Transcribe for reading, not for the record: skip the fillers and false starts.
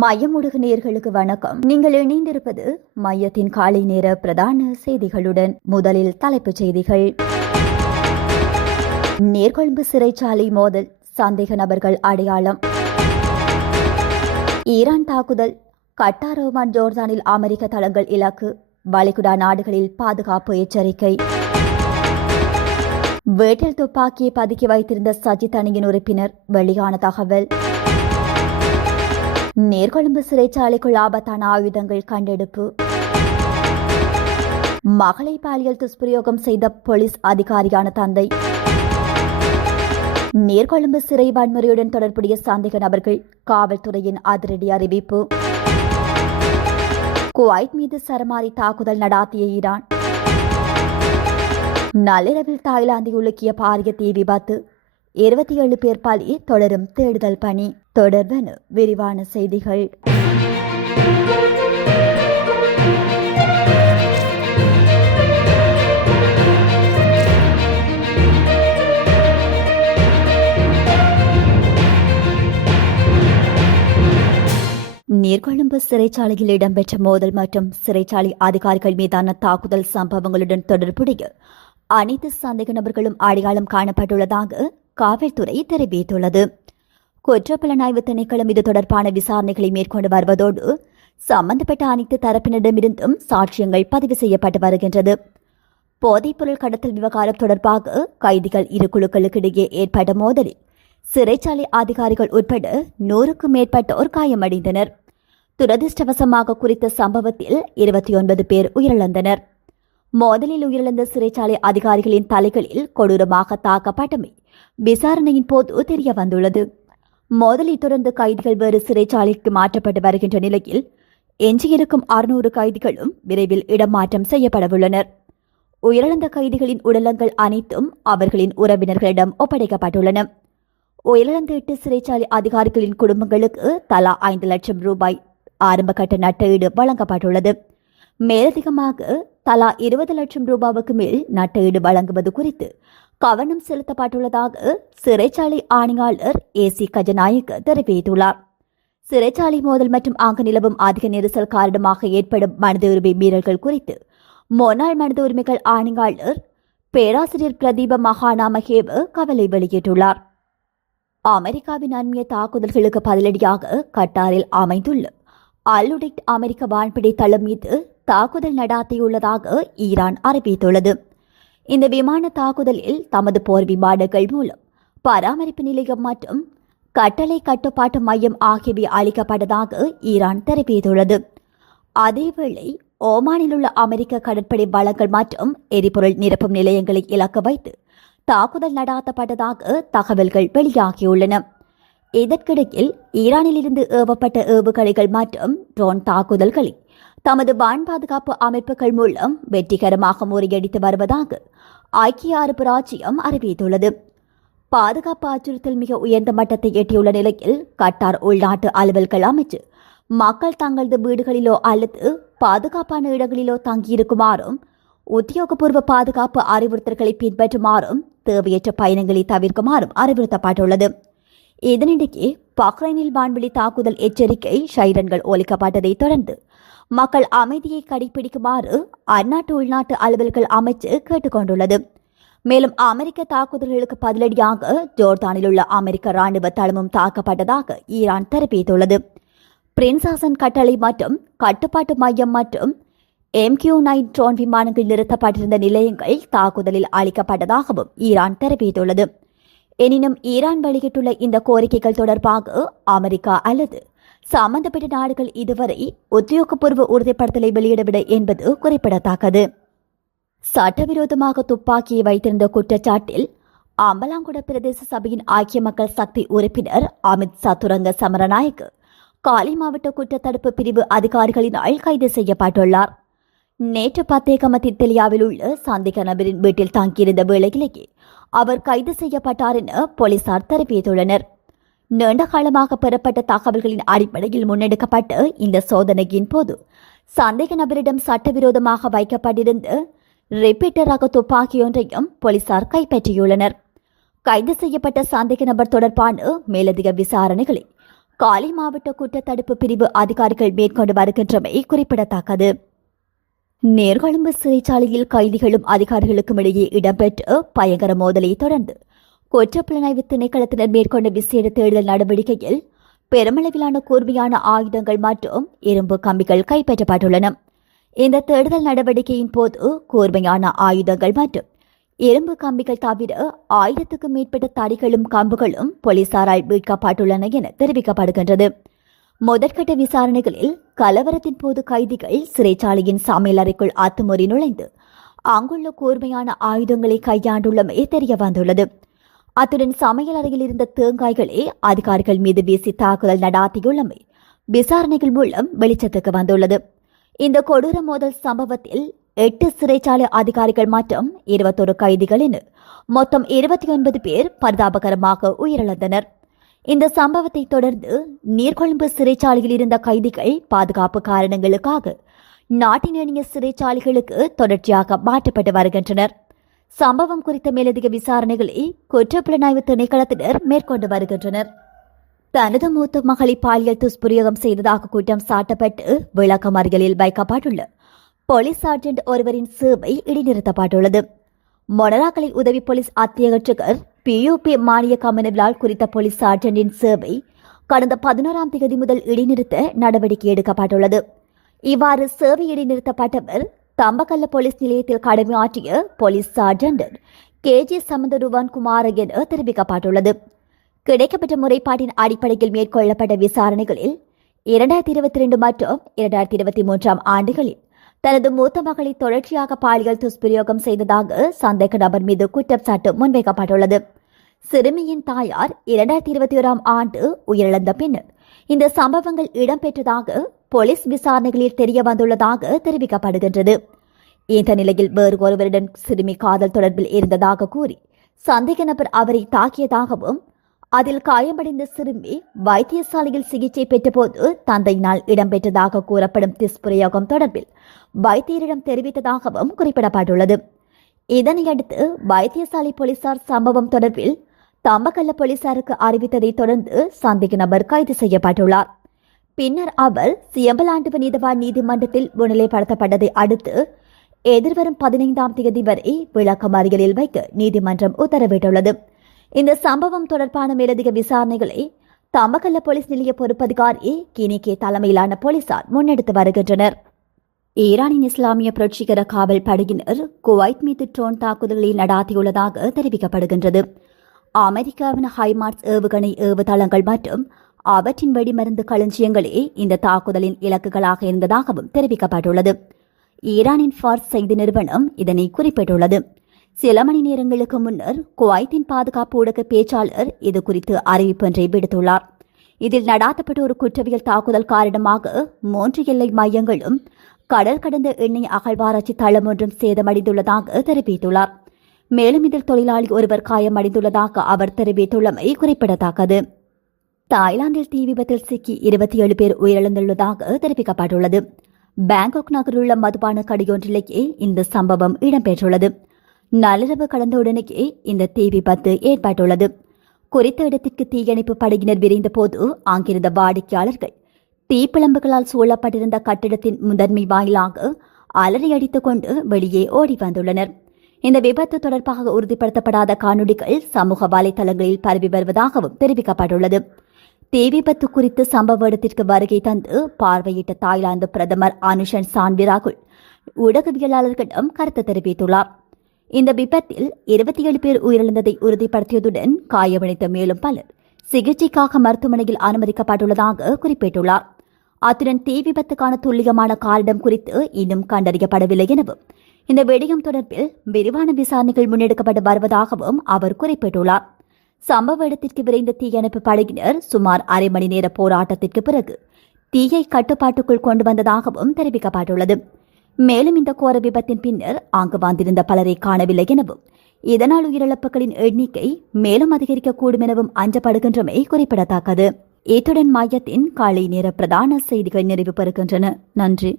மையமுடுகு நேயர்களுக்கு வணக்கம். நீங்கள் இணைந்திருப்பது மையத்தின் காலை நேர பிரதான செய்திகளுடன். முதலில் தலைப்புச் செய்திகள். நீர்கொழும்பு சிறைச்சாலை மோதல், சந்தேக நபர்கள் அடையாளம். ஈரான் தாக்குதல், கட்டார், ஓமான், ஜோர்தானில் அமெரிக்க தளங்கள் இலக்கு. வளைகுடா நாடுகளில் பாதுகாப்பு எச்சரிக்கை. வீட்டில் துப்பாக்கியை பதுக்கி வைத்திருந்த சஜித் அணியின் உறுப்பினர் வெளியான தகவல். நீர்கொழும்பு சிறைச்சாலைக்குள் ஆபத்தான ஆயுதங்கள் கண்டெடுப்பு. மகளை பாலியல் துஷ்பிரயோகம் செய்த போலீஸ் அதிகாரியான தந்தை. நீர்கொழும்பு சிறை வன்முறையுடன் தொடர்புடைய சந்தேக நபர்கள், காவல்துறையின் அதிரடி அறிவிப்பு. குவைத் மீது சரமாரி தாக்குதல் நடாத்திய ஈரான். நள்ளிரவில் தாய்லாந்தை உலுக்கிய பாரிய தீ விபத்து, 27 பேர் பலி, தொடரும் தேடுதல் பணி. தொடர்பென விரிவான செய்திகள். நீர்கொழும்பு சிறைச்சாலையில் இடம்பெற்ற மோதல் மற்றும் சிறைச்சாலை அதிகாரிகள் மீதான தாக்குதல் சம்பவங்களுடன் தொடர்புடைய அனைத்து சந்தேக நபர்களும் அடையாளம் காணப்பட்டுள்ளதாக காவல்துறை தெரிவித்துள்ளது. குற்றப்புலனாய்வு திணைக்களம் இது தொடர்பான விசாரணைகளை மேற்கொண்டு வருவதோடு சம்பந்தப்பட்ட அனைத்து தரப்பினரிடமிருந்தும் சாட்சியங்கள் பதிவு செய்யப்பட்டு வருகின்றது. போதைப்பொருள் கடத்தல் விவகாரம் தொடர்பாக கைதிகள் இரு குழுக்களுக்கிடையே ஏற்பட்ட மோதலில் சிறைச்சாலை அதிகாரிகள் உட்பட 100க்கும் மேற்பட்டோர் காயமடைந்தனர். துரதிருஷ்டவசமாக குறித்த சம்பவத்தில் 29 பேர் உயிரிழந்தனர். மோதலில் உயிரிழந்த சிறைச்சாலை அதிகாரிகளின் தலைகளில் கொடூரமாக தாக்கப்பட்டமை விசாரணையின் போது தெரிய வந்துள்ளது. மோதலை தொடர்ந்து கைதிகள் வேறு சிறைச்சாலைக்கு மாற்றப்பட்டு வருகின்ற நிலையில் எஞ்சியிருக்கும் 600 கைதிகளும் விரைவில் இடமாற்றம் செய்யப்படவுள்ளனர். உயிரிழந்த கைதிகளின் உடலங்கள் அனைத்தும் அவர்களின் உறவினர்களிடம் ஒப்படைக்கப்பட்டுள்ளன. உயிரிழந்த 8 சிறைச்சாலை அதிகாரிகளின் குடும்பங்களுக்கு தலா 5 லட்சம் ரூபாய் ஆரம்பகட்ட நட்டஈடு வழங்கப்பட்டுள்ளது. மேலதிகமாக தலா 20 லட்சம் ரூபாவுக்கு மேல் நட்டஈடு வழங்குவது குறித்து கவனம் செலுத்தப்பட்டுள்ளதாக சிறைச்சாலை ஆணையாளர் ஏசி கஜநாயக்க தெரிவித்துள்ளார். சிறைச்சாலை மோதல் மற்றும் அங்கு நிலவும் அதிக நெரிசல் காரணமாக ஏற்படும் மனித உரிமை மீறல்கள் குறித்து முன்னாள் மனித உரிமைகள் ஆணையாளர் பேராசிரியர் பிரதீப மகாநாமகேவ கவலை வெளியிட்டுள்ளார். அமெரிக்காவின் அண்மைய தாக்குதல்களுக்கு பதிலடியாக கட்டாரில் அமைந்துள்ள அல்-உடைட் அமெரிக்க வான்படை தளம் மீது தாக்குதல் நடாத்தியுள்ளதாக ஈரான் அறிவித்துள்ளது. இந்த விமான தாக்குதலில் தமது போர் விமானங்கள் மூலம் பராமரிப்பு நிலையம் மற்றும் கட்டளை கட்டுப்பாட்டு மையம் ஆகியவை அளிக்கப்பட்டதாக ஈரான் தெரிவித்துள்ளது. அதேவேளை ஓமானில் உள்ள அமெரிக்க கடற்படை வளங்கள் மற்றும் எரிபொருள் நிரப்பும் நிலையங்களை இலக்கு வைத்து தாக்குதல் நடாத்தப்பட்டதாக தகவல்கள் வெளியாகியுள்ளன. இதற்கிடையில் ஈரானிலிருந்து ஏவப்பட்ட ஏவுகணைகள் மற்றும் ட்ரோன் தாக்குதல்களை தமது வான் பாதுகாப்பு அமைப்புகள் மூலம் வெற்றிகரமாக முறியடித்து வருவதாக ஐக்கிய அரபு ராச்சியம் அறிவித்துள்ளது. பாதுகாப்பு அச்சுறுத்தல் மிக உயர்ந்த மட்டத்தை எட்டியுள்ள நிலையில் கட்டார் உள்நாட்டு அலுவல்கள் அமைச்சு மக்கள் தங்களது வீடுகளிலோ அல்லது பாதுகாப்பான இடங்களிலோ தங்கியிருக்குமாறும் உத்தியோகபூர்வ பாதுகாப்பு அறிவுறுத்தல்களை பின்பற்றுமாறும் தேவையற்ற பயணங்களை தவிர்க்குமாறும் அறிவுறுத்தப்பட்டுள்ளது. இதனிடையே பஹ்ரைனில் வான்வெளி தாக்குதல் எச்சரிக்கை சைரன்கள் ஒலிக்கப்பட்டதை தொடர்ந்து மக்கள் அமைதியை கடைபிடிக்குமாறு அந்நாட்டு உள்நாட்டு அலுவல்கள் அமைச்சு கேட்டுக்கொண்டுள்ளது. மேலும் அமெரிக்க தாக்குதல்களுக்கு பதிலடியாக ஜோர்தானில் உள்ள அமெரிக்க ராணுவ தளமும் தாக்கப்பட்டதாக ஈரான் தெரிவித்துள்ளது. பிரின்ஸ் ஹசன் கட்டளை மற்றும் கட்டுப்பாட்டு மையம் மற்றும் MQ-9 ட்ரோன் விமானங்கள் நிறுத்தப்பட்டிருந்த நிலையங்கள் தாக்குதலில் அளிக்கப்பட்டதாகவும் ஈரான் தெரிவித்துள்ளது. எனினும் ஈரான் வெளியிட்டுள்ள இந்த கோரிக்கைகள் தொடர்பாக அமெரிக்கா அல்லது சம்பந்தப்பட்ட நாடுகள் இதுவரை உத்தியோகபூர்வ உறுதிப்படுத்தலை வெளியிடவில்லை என்பது குறிப்பிடத்தக்கது. சட்டவிரோதமாக துப்பாக்கியை வைத்திருந்த குற்றச்சாட்டில் அம்பலாங்குட பிரதேச சபையின் ஐக்கிய மக்கள் சக்தி உறுப்பினர் அமித் சதுரங்க சமரநாயக்கு காலி மாவட்ட குற்றத்தடுப்பு பிரிவு அதிகாரிகளினால் கைது செய்யப்பட்டுள்ளார். நேற்று பத்தேகம தித்தலியாவில் உள்ள சந்தேக நபரின் வீட்டில் தங்கியிருந்த வேளையிலேயே அவர் கைது செய்யப்பட்டார் என போலீசார் தெரிவித்துள்ளனர். நீண்ட காலமாக பெறப்பட்ட தகவல்களின் அடிப்படையில் முன்னெடுக்கப்பட்ட இந்த சோதனையின் போது சந்தேக நபரிடம் சட்டவிரோதமாக வைக்கப்பட்டிருந்த ரிப்பீட்டர் ரக துப்பாக்கியொன்றையும் போலீசார் கைப்பற்றியுள்ளனர். கைது செய்யப்பட்ட சந்தேக நபர் தொடர்பான மேலதிக விசாரணைகளை காலி மாவட்ட குற்றத்தடுப்பு பிரிவு அதிகாரிகள் மேற்கொண்டு வருகின்றமை குறிப்பிடத்தக்கது. நேர்கொழும்பு சிறைச்சாலையில் கைதிகளும் அதிகாரிகளுக்கும் இடையே இடம்பெற்ற பயங்கர மோதலை தொடர்ந்து குற்றப்புலனாய்வு திணைக்களத்தினர் மேற்கொண்ட விசேட தேடுதல் நடவடிக்கையில் பெருமளவிலான கூர்மையான ஆயுதங்கள் மற்றும் இரும்பு கம்பிகள் கைப்பற்றப்பட்டுள்ளன. இந்த தேடுதல் நடவடிக்கையின் போது கூர்மையான ஆயுதங்கள் மற்றும் இரும்பு கம்பிகள் தவிர 1000க்கும் மேற்பட்ட தடிகளும் கம்புகளும் போலீசாரால் மீட்கப்பட்டுள்ளன என தெரிவிக்கப்படுகின்றது. முதற்கட்ட விசாரணைகளில் கலவரத்தின் போது கைதிகள் சிறைச்சாலையின் சமையலறைக்குள் அத்துமுறி நுழைந்து அங்குள்ள கூர்மையான ஆயுதங்களை கையாண்டுள்ளமை தெரிய வந்துள்ளது. அத்துடன் சமையலறையில் இருந்த தேங்காய்களை அதிகாரிகள் மீது வீசி தாக்குதல் நடாத்தியுள்ளமை விசாரணைகள் மூலம் வெளிச்சத்துக்கு வந்துள்ளது. இந்த கொடூர மோதல் சம்பவத்தில் 8 சிறைச்சாலை அதிகாரிகள் மற்றும் 21 கைதிகள் என மொத்தம் 29 பேர் பரிதாபகரமாக உயிரிழந்தனர். இந்த சம்பவத்தை தொடர்ந்து நீர்கொழும்பு சிறைச்சாலையில் இருந்த கைதிகள் பாதுகாப்பு காரணங்களுக்காக நாட்டின் ஏனைய சிறைச்சாலைகளுக்கு தொடர்ச்சியாக மாற்றப்பட்டு வருகின்றனர். சம்பவம் குறித்த மேலதிக விசாரணைகளை குற்றப்புலனாய்வு திணைக்களத்தினர் மேற்கொண்டு வருகின்றனர். தனது மூத்த மகளை பாலியல் துஷ்பிரயோகம் செய்ததாக குற்றம் சாட்டப்பட்டு விளக்கமறியலில் வைக்கப்பட்டுள்ள போலீஸ் சார்ஜென்ட் ஒருவரின் சேவை இடைநிறுத்தப்பட்டுள்ளது. மொனராகலை உதவி போலீஸ் அத்தியட்சகர் PUP மானிய கமனவிலால் குறித்த போலீஸ் சார்ஜென்டின் சேவை கடந்த 11ஆம் தேதி முதல் இடைநிறுத்த நடவடிக்கை எடுக்கப்பட்டுள்ளது. இவ்வாறு சேவை இடைநிறுத்தப்பட்டவர் தம்பகல்ல போலீஸ் நிலையத்தில் கடமையாற்றிய போலீஸ் சார்ஜென்ட் KG சமந்தருவான் குமார் என தெரிவிக்கப்பட்டுள்ளது. கிடைக்கப்பட்ட முறைப்பாட்டின் அடிப்படையில் மேற்கொள்ளப்பட்ட விசாரணைகளில் 2022 மற்றும் 2023ஆம் ஆண்டுகளில் தனது மூத்த மகளை தொடர்ச்சியாக பாலியல் துஷ்பிரயோகம் செய்ததாக சந்தேக நபர் மீது குற்றச்சாட்டு முன்வைக்கப்பட்டுள்ளது. சிறுமியின் தாயார் 2021ஆம் ஆண்டு உயிரிழந்த பின்னர் இந்த சம்பவங்கள் இடம்பெற்றதாக போலீஸ் விசாரணைகளில் தெரிய வந்துள்ளதாக தெரிவிக்கப்படுகின்றது. இந்த நிலையில் வேறு ஒருவருடன் சிறுமி காதல் தொடர்பில் இருந்ததாக கூறி சந்தேக நபர் அவரை தாக்கியதாகவும் அதில் காயமடைந்த சிறுமி வைத்தியசாலையில் சிகிச்சை பெற்றபோது தந்தையினால் இடம்பெற்றதாக கூறப்படும் துஷ்பிரயோகம் தொடர்பில் வைத்தியரிடம் தெரிவித்ததாகவும் குறிப்பிடப்பட்டுள்ளது. இதனையடுத்து வைத்தியசாலை போலீசார் சம்பவம் தொடர்பில் தம்பகல்ல போலீசாருக்கு அறிவித்ததை தொடர்ந்து சந்தேக நபர் கைது செய்யப்பட்டுள்ளார். பின்னர் அவர் சியம்பலாண்டுவ நீதவான் நீதிமன்றத்தில் முன்னிலைப்படுத்தப்பட்டதை அடுத்து எதிர்வரும் 15ஆம் தேதி வரை விளக்கமறியலில் வைக்க நீதிமன்றம் உத்தரவிட்டுள்ளது. இந்த சம்பவம் தொடர்பான மேலதிக விசாரணைகளை தம்பகல்ல போலீஸ் நிலைய பொறுப்பதிகாரி கினிகே தலைமையிலான போலீசார் முன்னெடுத்து வருகின்றனர். ஈரானின் இஸ்லாமிய புரட்சிகர காவல் படையினர் குவைத் மீது ட்ரோன் தாக்குதல்களை நடாத்தியுள்ளதாக தெரிவிக்கப்படுகின்றது. அமெரிக்காவின் ஹைமார்ஸ் ஏவுகணை ஏவுதளங்கள் மற்றும் அவற்றின் வெடிமருந்து களஞ்சியங்களே இந்த தாக்குதலின் இலக்குகளாக இருந்ததாகவும் தெரிவிக்கப்பட்டுள்ளது. ஈரானின் ஃபார்ஸ் செய்தி நிறுவனம் இதனை குறிப்பிட்டுள்ளது. சில மணி நேரங்களுக்கு முன்னர் குவைத்தின் பாதுகாப்பு ஊடக பேச்சாளர் இது குறித்து அறிவிப்பொன்றை விடுத்துள்ளார். இதில் நடாத்தப்பட்ட ஒரு குற்றவியல் தாக்குதல் காரணமாக 3 எல்லை மையங்களும் கடல் கடந்த எண்ணெய் அகழ்வாராய்ச்சி தளம் ஒன்றும் சேதமடைந்துள்ளதாக தெரிவித்துள்ளார். மேலும் இதில் தொழிலாளி ஒருவர் காயமடைந்துள்ளதாக அவர் தெரிவித்துள்ளமை குறிப்பிடத்தக்கது. தாய்லாந்தில் தீ விபத்தில் சிக்கி 27 பேர் உயிரிழந்துள்ளதாக தெரிவிக்கப்பட்டுள்ளது. பாங்காக் நகரிலுள்ள மதுபான கடையொன்றிலேயே இந்த சம்பவம் இடம்பெற்றுள்ளது. நள்ளிரவு கடந்தவுடனேயே இந்த தீ விபத்து ஏற்பட்டுள்ளது. குறித்த இடத்திற்கு தீயணைப்பு படையினர் விரைந்த போது அங்கிருந்த வாடிக்கையாளர்கள் தீப்பிழம்புகளால் சூழப்பட்டிருந்த கட்டிடத்தின் முதன்மை வாயிலாக அலறி அடித்துக் கொண்டு வெளியே ஓடி வந்துள்ளனர். இந்த விபத்து தொடர்பாக உறுதிப்படுத்தப்படாத காணொலிகள் சமூக வலைதளங்களில் பரவி வருவதாகவும் தெரிவிக்கப்பட்டுள்ளது. தீ விபத்து குறித்து சம்பவ இடத்திற்கு வருகை தந்து பார்வையிட்ட தாய்லாந்து பிரதமர் அனுஷன் சான்விராகுல் ஊடகவியலாளர்களிடம் கருத்து தெரிவித்துள்ளார். இந்த விபத்தில் 27 பேர் உயிரிழந்ததை உறுதிப்படுத்தியதுடன் காயமடைந்த மேலும் பலர் சிகிச்சைக்காக மருத்துவமனையில் அனுமதிக்கப்பட்டுள்ளதாக குறிப்பிட்டுள்ளார். அத்துடன் தீ விபத்துக்கான துல்லியமான காரணம் குறித்து இன்னும் கண்டறியப்படவில்லை எனவும் இந்த விடயம் தொடர்பில் விரிவான விசாரணைகள் முன்னெடுக்கப்பட்டு வருவதாகவும் அவர் குறிப்பிட்டுள்ளார். சம்பவ இடத்திற்கு விரைந்த தீயணைப்பு படையினர் சுமார் அரை மணி நேர போராட்டத்திற்கு பிறகு தீயை கட்டுப்பாட்டுக்குள் கொண்டு வந்ததாகவும் தெரிவிக்கப்பட்டுள்ளது. மேலும் இந்த கோர விபத்தின் பின்னர் அங்கு வந்திருந்த பலரை காணவில்லை எனவும் இதனால் உயிரிழப்புகளின் எண்ணிக்கை மேலும் அதிகரிக்கக்கூடும் எனவும் அஞ்சப்படுகின்றமை குறிப்பிடத்தக்கது. இத்துடன் மையத்தின் காலை நேர பிரதான செய்திகள் நிறைவு பெறுகின்றன. நன்றி.